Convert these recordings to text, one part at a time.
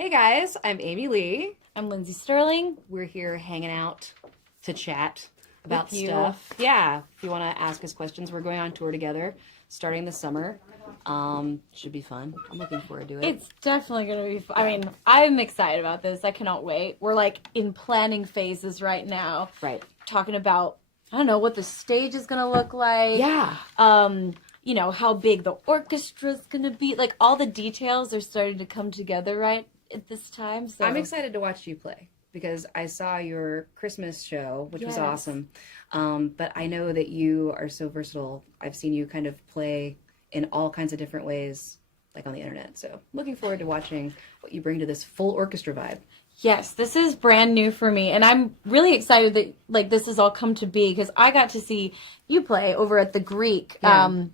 Hey guys, I'm Amy Lee. I'm Lindsay Sterling. We're here hanging out to chat about With you. stuff. Yeah, if you want to ask us questions, we're going on tour together starting this summer. Should be fun. I'm looking forward to it. It's definitely going to be fun. I mean, I'm excited about this. I cannot wait. We're like in planning phases right now. Right. Talking about, I don't know, what the stage is going to look like. Yeah. You know, how big the orchestra is going to be. Like all the details are starting to come together right at this time. So I'm excited to watch you play because I saw your Christmas show, which was Yes. awesome. But I know that you are so versatile. I've seen you kind of play in all kinds of different ways, like on the internet. So looking forward to watching what you bring to this full orchestra vibe. Yes, this is brand new for me, and I'm really excited that like this has all come to be because I got to see you play over at the Greek. Yeah.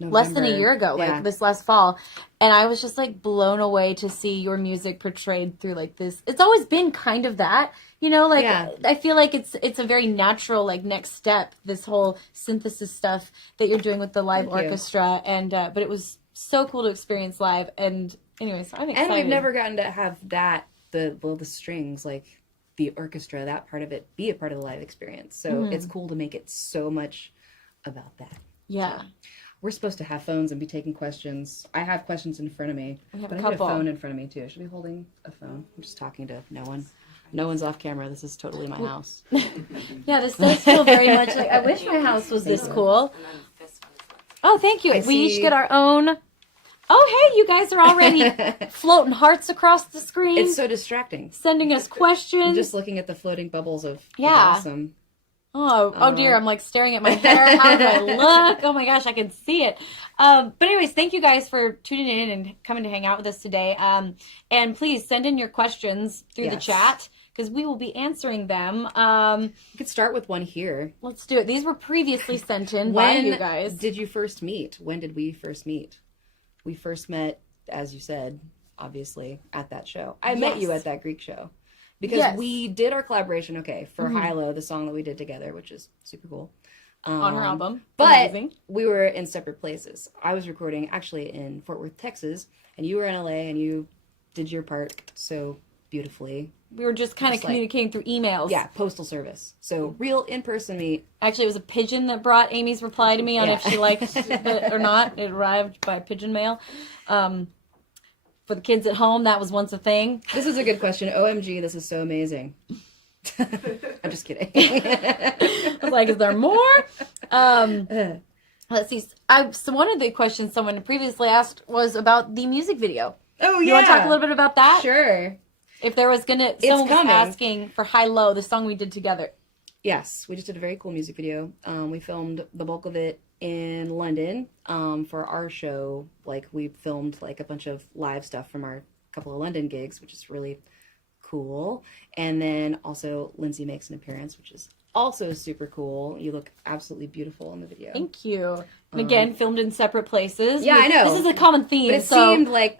Less than a year ago, like Yeah. this last fall, and I was just like blown away to see your music portrayed through like this. It's always been kind of that, you know, like Yeah. I feel like it's a very natural like next step. This whole synthesis stuff that you're doing with the live Thank you. orchestra, and but it was so cool to experience live. And anyways, I'm excited. And we've never gotten to have that, the strings, like the orchestra, that part of it, be a part of the live experience. So it's cool to make it so much about that. Yeah. We're supposed to have phones and be taking questions. I have questions in front of me, We have but a I need a couple. phone in front of me too. Should I be holding a phone? I'm just talking to no one. No one's off camera. This is totally my house. Yeah, this does feel very much like I wish my house was this cool. Oh, thank you. I We see- each get our own. Oh, hey, you guys are already floating hearts across the screen, It's so distracting. sending us I'm questions. just looking at the floating bubbles of Yeah. awesome. Oh dear, I'm like staring at my hair. How do I look? Oh my gosh, I can see it. But anyways, thank you guys for tuning in and coming to hang out with us today. And please send in your questions through the Yes. chat because we will be answering them. We could start with one here. Let's do it. These were previously sent in by When you guys. did you first meet? When did we first meet? We first met, as you said, obviously, at that show. I met you Yes. at that Greek show. Because Yes. we did our collaboration, for 𝕲, the song that we did together, which is super cool. On her album. But Amazing. we were in separate places. I was recording actually in Fort Worth, Texas, and you were in LA, and you did your part so beautifully. We were just kind of Just like- communicating through emails. Yeah, postal service. So real in-person meet. Actually, it was a pigeon that brought Amy's reply to me on Yeah. if she liked it or not. It arrived by pigeon mail. For the kids at home, that was once a thing. This is a good question. OMG, this is so amazing. I'm just kidding. I was like, is there more? Let's see. So one of the questions someone previously asked was about the music video. Oh, You want to talk a little bit about that? Sure. If there was someone was coming. asking for 𝕲, the song we did together. Yes, we just did a very cool music video. We filmed the bulk of it in London for our show. Like, we filmed like a bunch of live stuff from our couple of London gigs, which is really cool. And then also Lindsay makes an appearance, which is also super cool. You look absolutely beautiful in the video. Thank you. And again, filmed in separate places. Yeah, I know. This is a common theme. But it so seemed like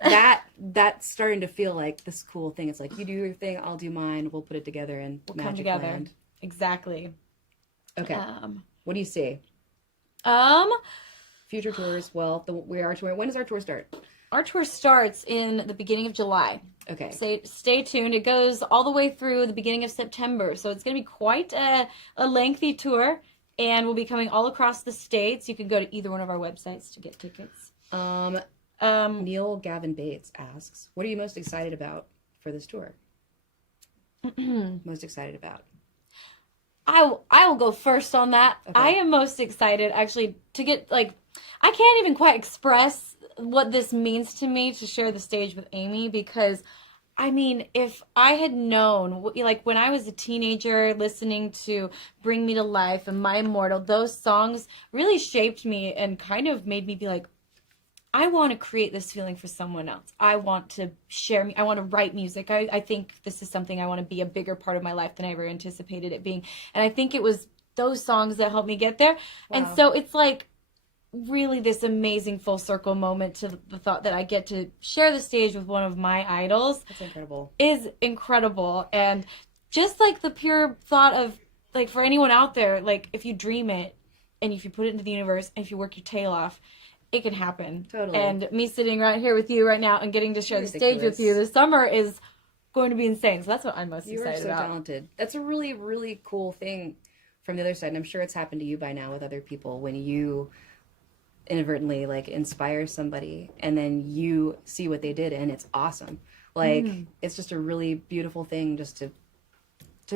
that's starting to feel like this cool thing. It's like, you do your thing, I'll do mine. We'll put it together and we'll magic come together. land. Exactly. Okay. What do you see? Future tours. Well, we are touring. When does our tour start? Our tour starts in the beginning of July. Okay. Stay tuned. It goes all the way through the beginning of September. So it's going to be quite a lengthy tour. And we'll be coming all across the states. You can go to either one of our websites to get tickets. Neil Gavin Bates asks, what are you most excited about for this tour? Most excited about? I will go first on that. Okay. I am most excited actually to get I can't even quite express what this means to me to share the stage with Amy because I mean, if I had known, like when I was a teenager listening to Bring Me to Life and My Immortal, those songs really shaped me and kind of made me be like, I want to create this feeling for someone else. I want to I want to write music. I think this is something I want to be a bigger part of my life than I ever anticipated it being. And I think it was those songs that helped me get there. Wow. And so it's like really this amazing full circle moment to the thought that I get to share the stage with one of my idols. That's incredible. Is incredible. And just like the pure thought of like for anyone out there, like if you dream it and if you put it into the universe and if you work your tail off, it can happen. Totally. And me sitting right here with you right now and getting to share the stage with Ridiculous. you this summer is going to be insane. So that's what I'm most You are excited so about. talented. That's a really, really cool thing from the other side. And I'm sure it's happened to you by now with other people when you inadvertently like inspire somebody and then you see what they did and it's awesome. Like it's just a really beautiful thing just to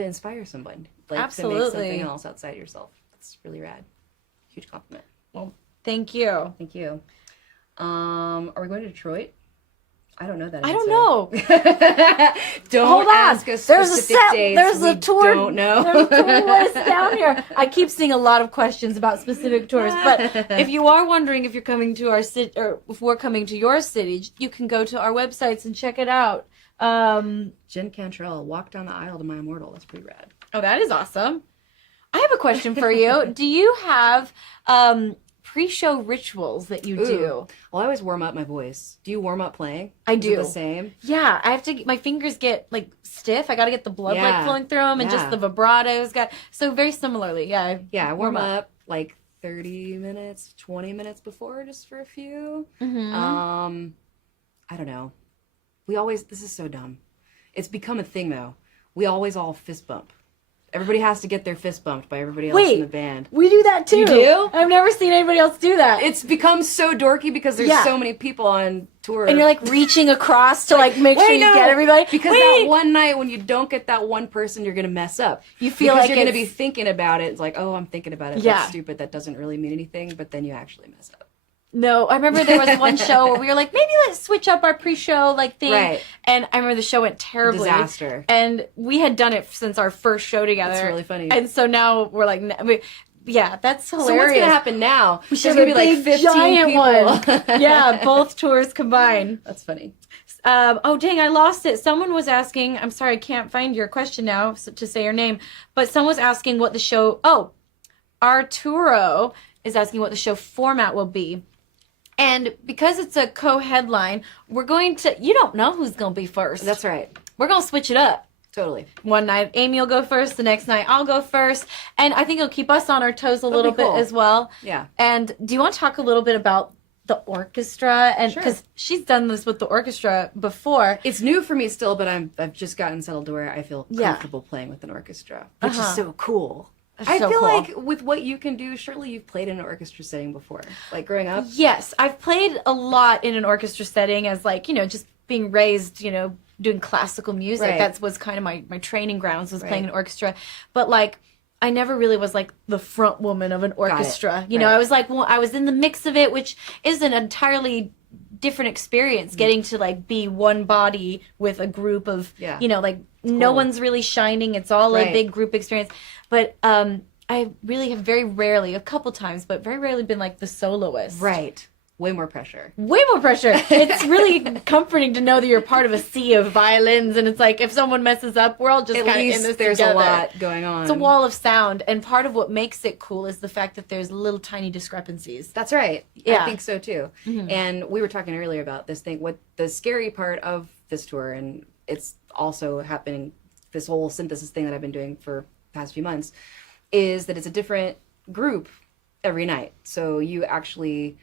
inspire someone. Like Absolutely. to make something else outside yourself. That's really rad. Huge compliment. Well, thank you. Thank you. Are we going to Detroit? I don't know that. I don't know. Don't Hold on. ask us There's specific a set. dates. There's we a tour. Don't know. There's a tour list down here. I keep seeing a lot of questions about specific tours, but if you are wondering if you're coming to our city or if we're coming to your city, you can go to our websites and check it out. Jen Cantrell, Walk Down the Aisle to My Immortal. That's pretty rad. Oh, that is awesome. I have a question for you. Do you have pre-show rituals that you do? Well, I always warm up my voice. Do you warm up playing? I Is it do. the same? Yeah, I have to. My fingers get like stiff. I got to get the blood like flowing through them, and just the vibratos got. So very similarly, yeah. I warm up like 30 minutes, 20 minutes before, just for a few. Mm-hmm. I don't know. This is so dumb. It's become a thing though. We always all fist bump. Everybody has to get their fist bumped by everybody else in the band. We do that too. You do? I've never seen anybody else do that. It's become so dorky because there's so many people on tour. And you're like reaching across to like make sure you get everybody. Because that one night when you don't get that one person, you're going to mess up. You feel because like you're going to be thinking about it. It's like, oh, I'm thinking about it. Yeah. That's stupid. That doesn't really mean anything. But then you actually mess up. No, I remember there was one show where we were like, maybe let's switch up our pre-show like thing. Right. And I remember the show went terribly. Disaster. And we had done it since our first show together. That's really funny. And so now we're like, yeah, that's hilarious. So what's going to happen now? We should There's going to be have a like big 15 giant people. one. Yeah, both tours combined. That's funny. Oh, dang, I lost it. Someone was asking, I'm sorry, I can't find your question now to say your name, but someone was asking what the show, Arturo is asking what the show format will be. And because it's a co-headline, we're going to, you don't know who's going to be first. That's right. We're going to switch it up. Totally. One night, Amy will go first. The next night, I'll go first. And I think it'll keep us on our toes a little bit as well. Yeah. And do you want to talk a little bit about the orchestra? And Sure. because she's done this with the orchestra before. It's new for me still, but I've just gotten settled to where I feel comfortable playing with an orchestra, which is so cool. I feel like with what you can do, surely you've played in an orchestra setting before, like growing up. Yes, I've played a lot in an orchestra setting as like, just being raised, doing classical music. Right. That was kind of my training grounds was playing an orchestra. But like, I never really was like the front woman of an orchestra. You know, I was like, well, I was in the mix of it, which is an entirely different experience, getting to like be one body with a group of, like no one's really shining. It's all a big group experience. But I really have very rarely, a couple times, but very rarely been like the soloist. Right. Way more pressure. Way more pressure. It's really comforting to know that you're part of a sea of violins, and it's like if someone messes up, we're all just kind of in this there's together. a lot going on. It's a wall of sound, and part of what makes it cool is the fact that there's little tiny discrepancies. That's right. Yeah. I think so too. Mm-hmm. And we were talking earlier about this thing. What the scary part of this tour, and it's also happening, this whole synthesis thing that I've been doing for the past few months, is that it's a different group every night. So you actually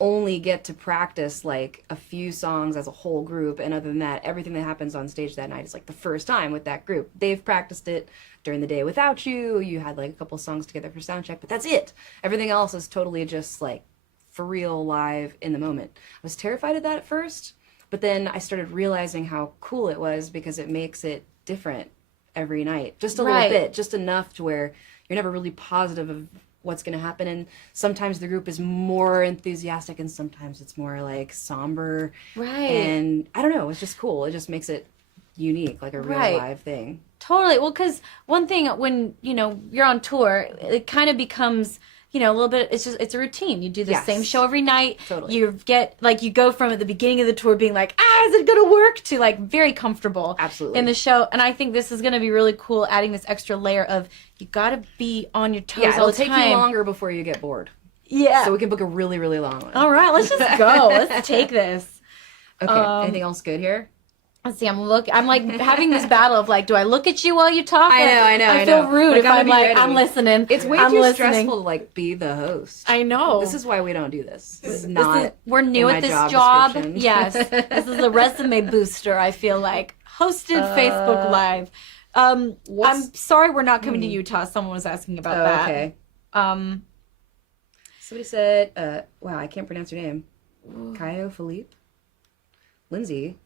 only get to practice like a few songs as a whole group, and other than that, everything that happens on stage that night is like the first time with that group. They've practiced it during the day without you. You had like a couple songs together for sound check, but that's it. Everything else is totally just like for real, live, in the moment. I was terrified of that at first, but then I started realizing how cool it was because it makes it different every night, just a little bit, just enough to where you're never really positive of what's going to happen. And sometimes the group is more enthusiastic and sometimes it's more like somber. Right. And I don't know, it's just cool. It just makes it unique, like a real live thing. Totally. Well, because one thing when, you're on tour, it kind of becomes, a little bit, it's a routine. You do the same show every night. Totally. You go from at the beginning of the tour being like, is it going to work, to like very comfortable in the show. And I think this is going to be really cool, adding this extra layer of you got to be on your toes all the time. It'll take you longer before you get bored. Yeah. So we can book a really, really long one. All right, let's just go. Let's take this. Okay, anything else good here? Let's see. I'm like having this battle of like, do I look at you while you talk? I know. I feel rude Like, if I'm like, ready. I'm listening. It's way I'm too listening. stressful to like be the host. I know. This is why we don't do this. This is not. We're new in at my this job. Yes, this is a resume booster. I feel like hosted Facebook Live. I'm sorry we're not coming to Utah. Someone was asking about that. Okay. Somebody said, wow, I can't pronounce your name. Caio Philippe? Lindsay,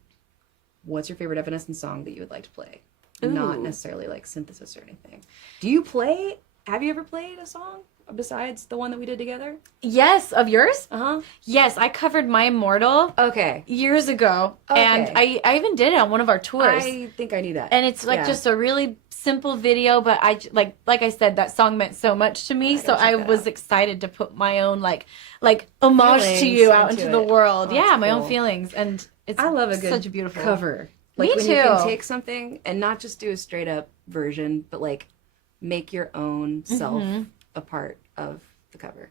what's your favorite Evanescence song that you would like to play? Ooh. Not necessarily like synthesis or anything. Do you play? Have you ever played a song besides the one that we did together? Yes, of yours? Uh-huh. Yes, I covered My Immortal Okay. years ago. Okay. And I even did it on one of our tours. I think I knew that. And it's like just a really simple video, but like I said, that song meant so much to me, so I was excited to put my own like homage feelings to you out into the it. world. Oh, yeah, that's my cool. own feelings, and it's I love a good such a beautiful cover. Like Me when too. you can take something and not just do a straight up version, but like make your own self a part of the cover.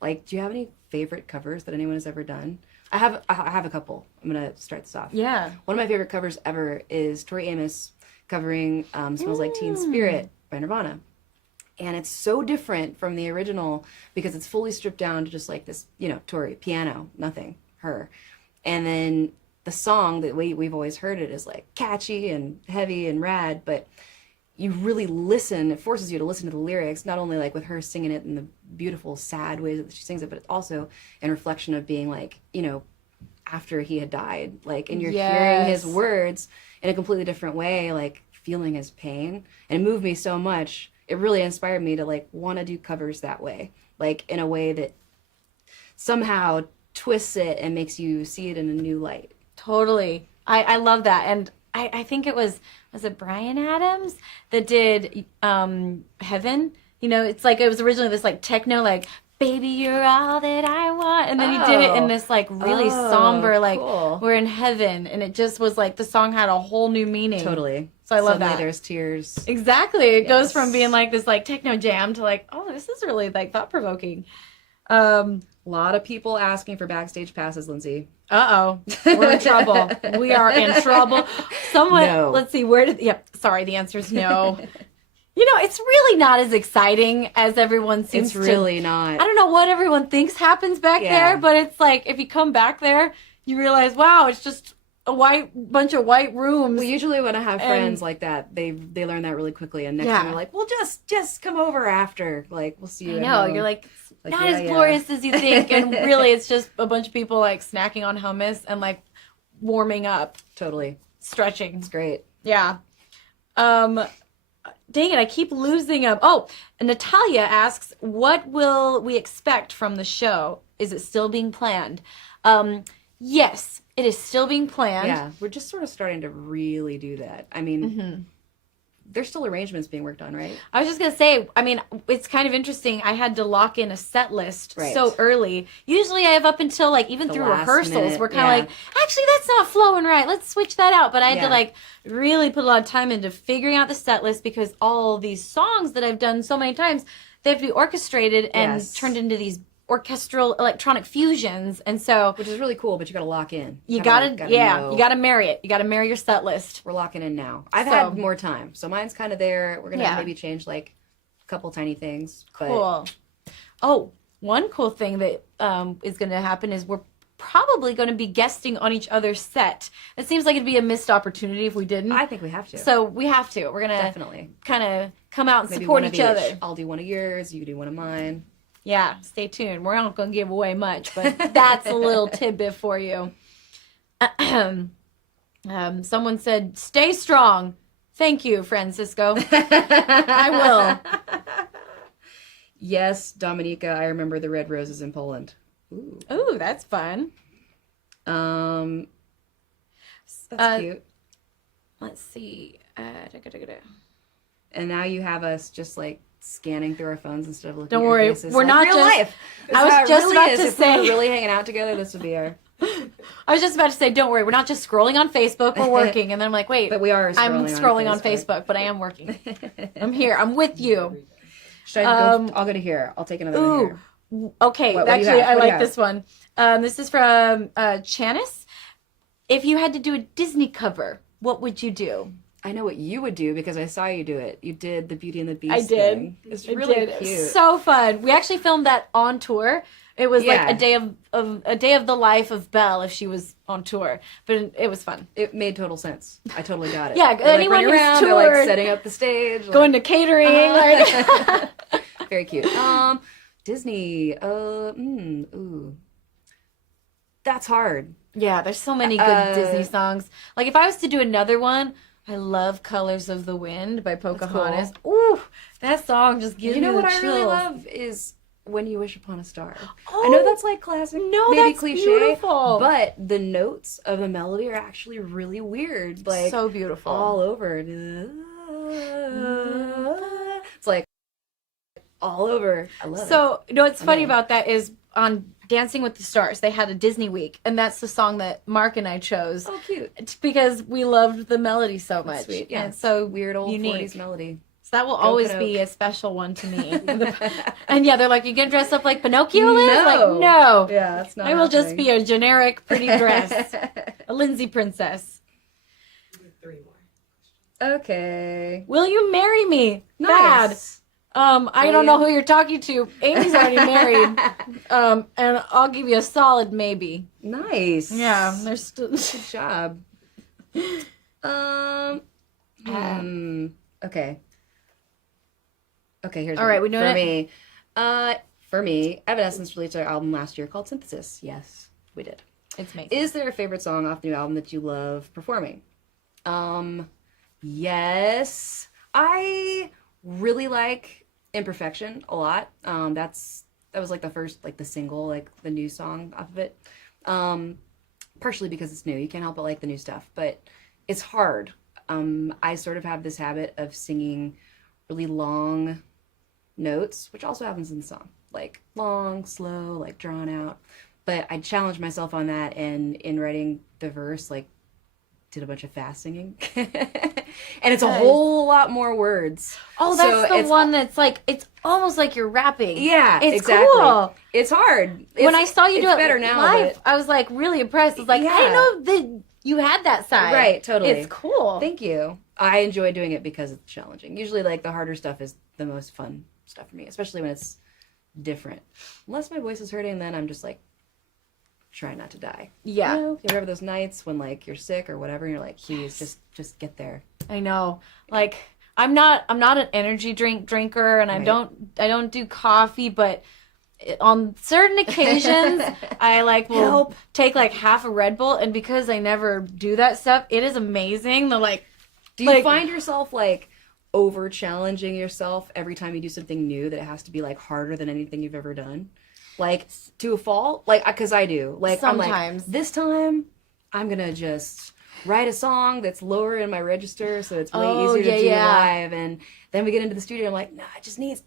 Like, do you have any favorite covers that anyone has ever done? I have a couple. I'm gonna start this off. Yeah. One of my favorite covers ever is Tori Amos covering "Smells Like Teen Spirit" by Nirvana, and it's so different from the original because it's fully stripped down to just like this, Tori piano, nothing, her, and then the song that we've always heard it is like catchy and heavy and rad, but you really listen. It forces you to listen to the lyrics, not only like with her singing it in the beautiful, sad ways that she sings it, but it's also in reflection of being like, after he had died, like, and you're hearing his words in a completely different way, like feeling his pain. And it moved me so much. It really inspired me to like want to do covers that way, like in a way that somehow twists it and makes you see it in a new light. Totally. I love that. And I think it was it Bryan Adams that did Heaven? It's like it was originally this like techno like baby you're all that I want, and then he did it in this like really somber like cool. We're in heaven, and it just was like the song had a whole new meaning. Totally. So I love Suddenly that. There's tears. Exactly. It goes from being like this like techno jam to like, oh, this is really like thought provoking. A lot of people asking for backstage passes, Lindsay. Uh-oh. We're in trouble. We are in trouble. Someone, No. Let's see, sorry, the answer is no. It's really not as exciting as everyone seems It's really not. I don't know what everyone thinks happens back there, but it's like, if you come back there, you realize, wow, it's just a bunch of white rooms. Well, usually when I have friends like that, they learn that really quickly, and next time they're like, well, just come over after. Like, we'll see you at home. You're like not as glorious as you think, and really it's just a bunch of people like snacking on hummus and like warming up. Totally. Stretching. It's great. Yeah. Dang it, I keep losing them. Oh, Natalia asks, what will we expect from the show? Is it still being planned? Yes, it is still being planned. Yeah, we're just sort of starting to really do that. I mean, there's still arrangements being worked on, right? I was just going to say, I mean, it's kind of interesting. I had to lock in a set list so early. Usually I have up until like even through rehearsals, minute, we're kind of like, actually, that's not flowing right. Let's switch that out. But I had to like really put a lot of time into figuring out the set list because all these songs that I've done so many times, they have to be orchestrated and turned into these orchestral electronic fusions, and so which is really cool, but you got to lock in. You got to you got to marry it. You got to marry your set list. We're locking in now. I've had more time, so mine's kind of there. We're gonna maybe change like a couple tiny things. But... Cool. Oh, one cool thing that is going to happen is we're probably going to be guesting on each other's set. It seems like it'd be a missed opportunity if we didn't. I think we have to. So we have to. We're gonna definitely kind of come out and maybe support each other. I'll do one of yours. You do one of mine. Yeah, stay tuned. We're not going to give away much, but that's a little tidbit for you. Someone said, stay strong. Thank you, Francisco. I will. Yes, Dominica, I remember the red roses in Poland. Ooh, that's fun. That's cute. Let's see. And now you have us just like scanning through our phones instead of looking Don't at worry, your faces. we're like not real just. life. I was just really about is. to If say. we were really hanging out together, this would be our. I was just about to say, don't worry, we're not just scrolling on Facebook. We're working, and then I'm like, wait, but we are. I'm scrolling on Facebook, but I am working. I'm here. I'm with you. Should I go? I'll go to here. I'll take another one here. Okay, what actually, I like have? this one. This is from Chanis. if you had to do a Disney cover, what would you do? I know what you would do because I saw you do it. You did the Beauty and the Beast I did. thing. It's I really did. It cute. was so fun. We actually filmed that on tour. It was like a day of the life of Belle if she was on tour, but it was fun. It made total sense. I totally got it. Yeah, they're, anyone like, running who's around, they're, like toured, setting up the stage, going to catering, like very cute. Disney. Ooh, that's hard. yeah. There's so many good Disney songs. Like if I was to do another one, I love "Colors of the Wind" by Pocahontas. Cool. Ooh, that song just gives me You know the what chills. I really love is "When You Wish Upon a Star." Oh, I know that's like classic, no, maybe that's cliche, beautiful. but the notes of the melody are actually really weird. Like So beautiful. all over. It's like all over. I love it. So, you know what's funny Okay. about that is on Dancing with the Stars, they had a Disney week, and that's the song that Mark and I chose. Oh, cute. It's because we loved the melody so much. Sweet. Yeah, And it's so weird old unique. 40s melody. So that will always Pinocchio. be a special one to me. And yeah, they're like, you gonna dress up like Pinocchio, Liz? No. Like, no. Yeah, that's not I will just happening. be a generic pretty dress. A Lindsay princess. 3 more. Okay. Will you marry me? Bad. Nice. I don't know who you're talking to. Amy's already married. And I'll give you a solid maybe. Nice. Yeah, there's still. Good job. Okay. Okay, here's All one. right, we doing for it? me. For me, Evanescence released their album last year called Synthesis. Yes, we did. It's amazing. Is there a favorite song off the new album that you love performing? Yes. I really like Imperfection a lot. That was like the first, like the single, like the new song off of it. Partially because it's new. You can't help but like the new stuff, but it's hard. I sort of have this habit of singing really long notes, which also happens in the song. Like long, slow, like drawn out. But I challenged myself on that, and in writing the verse, like did a bunch of fast singing. And it's a Nice. whole lot more words. Oh, So that's the it's- one that's like, it's almost like you're rapping. Yeah, It's exactly. cool. It's hard. When I saw you do it's it better now, live, but- I was like really impressed. I was like, I Yeah. didn't know that you had that side. Right, totally. It's cool. Thank you. I enjoy doing it because it's challenging. Usually, like, the harder stuff is the most fun stuff for me, especially when it's different. Unless my voice is hurting, then I'm just like trying not to die. Yeah. You know, you ever those nights when like you're sick or whatever, and you're like, please, just get there. I know. Like I'm not an energy drinker, and Right. I don't do coffee, but on certain occasions I like will Help. take like half a Red Bull, and because I never do that stuff, it is amazing. The like Do you Like- find yourself like over challenging yourself every time you do something new that it has to be like harder than anything you've ever done? Like to a fault? Like, because I do. Like, Sometimes. I'm like, this time I'm gonna just write a song that's lower in my register so it's way Oh, easier to do yeah. live. And then we get into the studio. I'm like, no,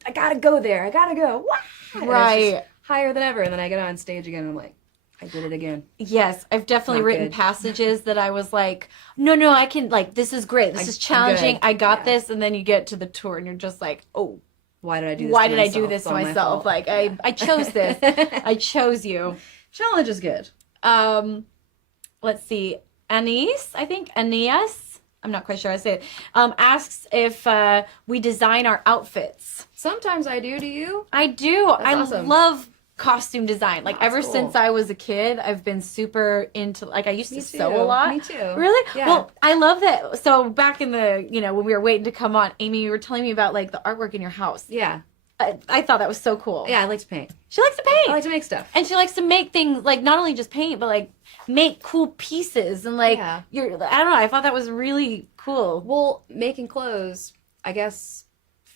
I gotta go there. I gotta go. Wah! And it's Right. just higher than ever. And then I get on stage again and I'm like, I did it again. Yes, I've definitely Not written good. passages that I was like, no, I can, like, this is great. This is I'm challenging. good. I got Yeah. this. And then you get to the tour and you're just like, oh, Why did I do this? why to did I myself? do this It's to all my myself? fault. Like, Yeah. I chose this. I chose you. Challenge is good. Let's see. Aeneas, I'm not quite sure how to say it, asks if we design our outfits. Sometimes I do. Do you? I do. I awesome. love costume design. Like, That's ever cool. since I was a kid, I've been super into, like, I used to Me sew too. a lot. Me too. Really? Yeah. Well, I love that. So back in the, when we were waiting to come on, Amy, you were telling me about, like, the artwork in your house. Yeah. I thought that was so cool. Yeah, I like to paint. She likes to paint. I like to make stuff. And she likes to make things, like, not only just paint, but, like, make cool pieces. And, like, Yeah. I don't know, I thought that was really cool. Well, making clothes, I guess,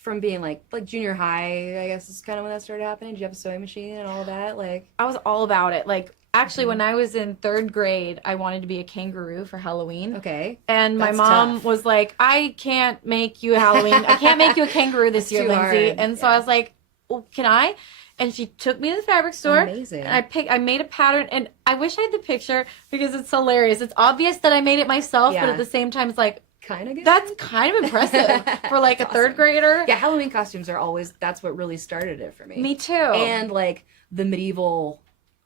from being like junior high, I guess is kind of when that started happening. Did you have a sewing machine and all that? Like, I was all about it. Like, actually, when I was in 3rd grade, I wanted to be a kangaroo for Halloween. okay. And my That's mom tough. was like, I can't make you a Halloween. I can't make you a kangaroo this It's year, too Lindsay. hard. And so Yeah. I was like, well, can I? And she took me to the fabric store. Amazing. And I made a pattern. And I wish I had the picture because it's hilarious. It's obvious that I made it myself, but Yeah. at the same time, it's like, Kind of good. that's kind of impressive for like That's a 3rd awesome. grader. Yeah, Halloween costumes are always, that's what really started it for me. Me too. And like the medieval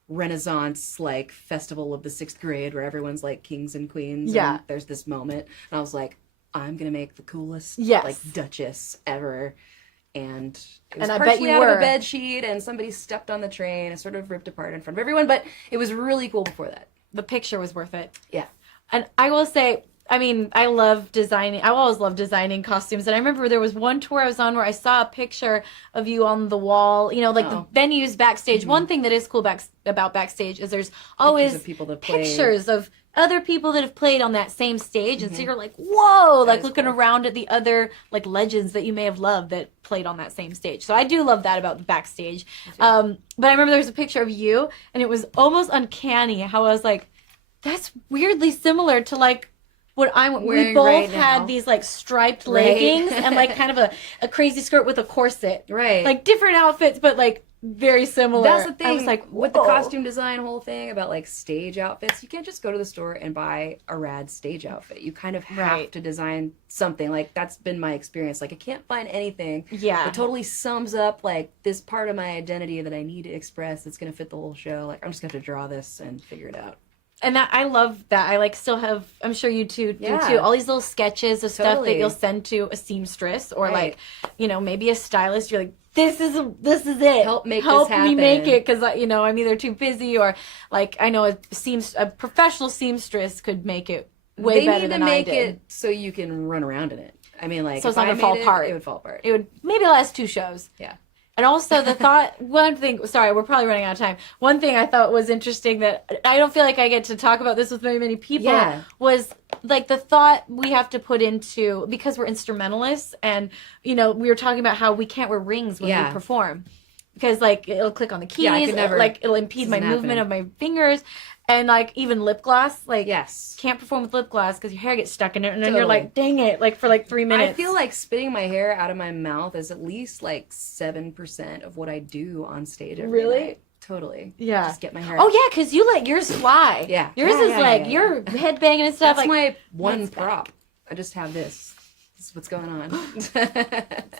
Renaissance like festival of the 6th grade where everyone's like kings and queens. Yeah. And there's this moment, and I was like, I'm gonna make the coolest Yes. like duchess ever. And it was And I bet partially you out of were. a bed sheet, and somebody stepped on the train and sort of ripped apart in front of everyone. But it was really cool before that. The picture was worth it. Yeah. And I will say, I mean, I love designing. I always love designing costumes. And I remember there was one tour I was on where I saw a picture of you on the wall, you know, like the venues backstage. One thing that is cool about backstage is there's always of people that play. pictures of other people that have played on that same stage. And so you're like, whoa, like is looking cool. around at the other like legends that you may have loved that played on that same stage. So I do love that about the backstage. But I remember there was a picture of you and it was almost uncanny how I was like, that's weirdly similar to like what I'm wearing. We both right had now. these like striped Right. leggings and like kind of a crazy skirt with a corset. Right. Like different outfits, but like very similar. That's the thing. I was like, with the whoa. costume design whole thing about like stage outfits, you can't just go to the store and buy a rad stage outfit. You kind of have Right. to design something. Like that's been my experience. Like I can't find anything Yeah. that totally sums up like this part of my identity that I need to express that's gonna fit the whole show. Like I'm just gonna have to draw this and figure it out. And that I love that. I like still have, I'm sure you do Yeah. too, all these little sketches of stuff that Totally. you'll send to a seamstress or Right. like, you know, maybe a stylist. You're like, this is it. Help make Help this me happen. make it because you know I'm either too busy or like I know a professional seamstress could make it way They better need to than I make did. it so you can run around in it. I mean, like So it's if not I gonna fall made apart. it would fall apart. It would maybe last 2 shows. Yeah. And also the thought, one thing, sorry, we're probably running out of time. One thing I thought was interesting that I don't feel like I get to talk about this with very many people Yeah. was like the thought we have to put into, because we're instrumentalists and, you know, we were talking about how we can't wear rings when Yeah. we perform. Because like it'll click on the keys, Yeah, I could never- like it'll impede my doesn't movement happen. of my fingers. And like even lip gloss, like Yes. can't perform with lip gloss because your hair gets stuck in it and then you're Totally. like, dang it, like for like 3 minutes. I feel like spitting my hair out of my mouth is at least like 7% of what I do on stage every Really? night. Totally. Yeah. Just get my hair. Oh yeah, because you let yours fly. Yeah. Yours Yeah, is yeah, like yeah, you're headbanging and stuff. That's like my one that's bad. prop. I just have this. This is what's going on. it's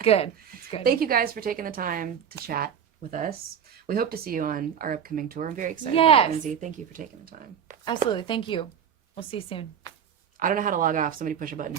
good. It's good. Thank you guys for taking the time to chat with us. We hope to see you on our upcoming tour. I'm very excited about Yes. it, Lindsay. Thank you for taking the time. Absolutely. Thank you. We'll see you soon. I don't know how to log off. Somebody push a button.